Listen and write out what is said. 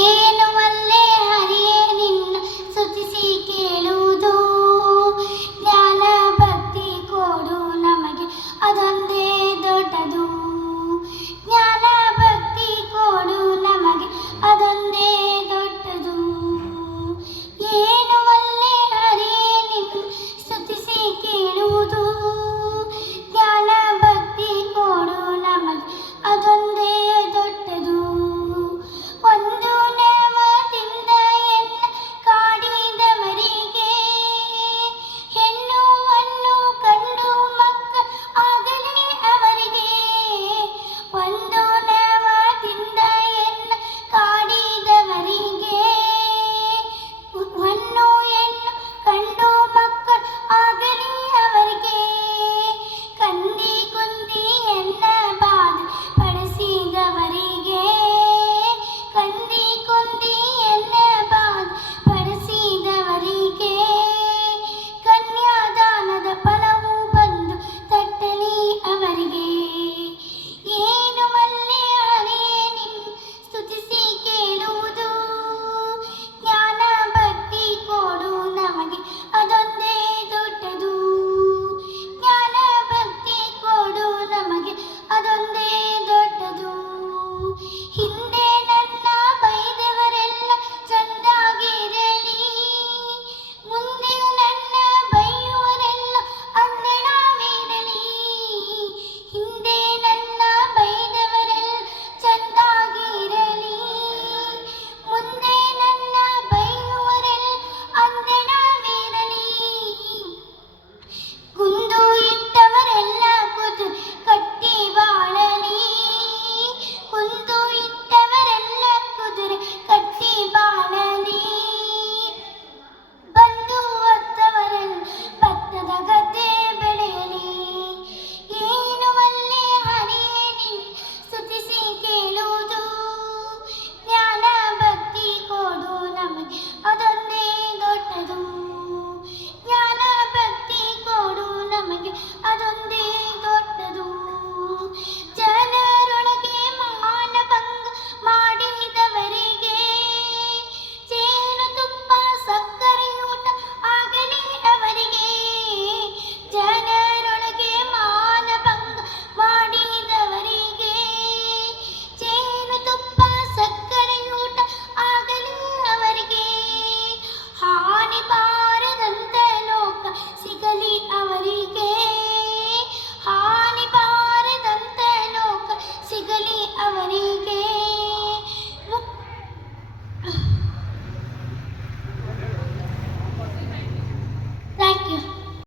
ಏನು ಒಲ್ಲೆ ಹರಿಯೇ ನಿನ್ನ ಸ್ತುತಿಸಿ ಕೇಳುವುದು, ಜ್ಞಾನ ಭಕ್ತಿ ಕೊಡು ನಮಗೆ ಅದೊಂದೇ ದೊಡ್ಡದು. ಜ್ಞಾನ ಭಕ್ತಿ ಕೊಡು ನಮಗೆ ಅದೊಂದೇ ದೊಡ್ಡದು. ಏನು ಒಲ್ಲೆ ಹರಿಯೇ ನಿನ್ನ ಸ್ತುತಿಸಿ ಕೇಳುವುದು, ಜ್ಞಾನ ಭಕ್ತಿ ಕೊಡು ನಮಗೆ ಅದೊಂದೇ ದೊಡ್ಡದು. ಒಂದು ನೆವದಿಂದ ಎನ್ನ ಕಾಡಿದವರಿಗೆ, ಹೆಣ್ಣುವನ್ನು ಕಂಡು ಮಕ್ಕಳು ಆಗಲಿ ಅವರಿಗೆ. ಒಂದು ನೆವದಿಂದ ಎನ್ನ ಕಾಡಿದವರಿಗೆ, ಹೆಣ್ಣು ಕಂಡು ಮಕ್ಕಳು ಆಗಲಿ ಅವರಿಗೆ. ಕಂದಿ ಕುಂದಿ ಎನ್ನ ಬಾಧೆ ಪಡಿಸಿದವರಿಗೆ, ಕಂದಿ ಕುಂದಿ ಎನ್ನ ಬಾಧೆ ಪಡಿಸಿದವರಿಗೆ, ಕನ್ಯಾದಾನದ ಫಲವು ಬಂದು ತಟ್ಟಲಿ ಅವರಿಗೆ. ಏನು ಒಲ್ಲೆ ಹರಿಯೇ ನಿನ್ನ ಸ್ತುತಿಸಿ ಕೇಳುವುದು, ಜ್ಞಾನ ಭಕ್ತಿ ಕೊಡು ನಮಗೆ ಅದೊಂದೇ ದೊಡ್ಡದು. ಜ್ಞಾನ ಭಕ್ತಿ ಕೊಡು ನಮಗೆ ಅದೊಂದೇ ದೊಡ್ಡದು. ಹಿಂದೆ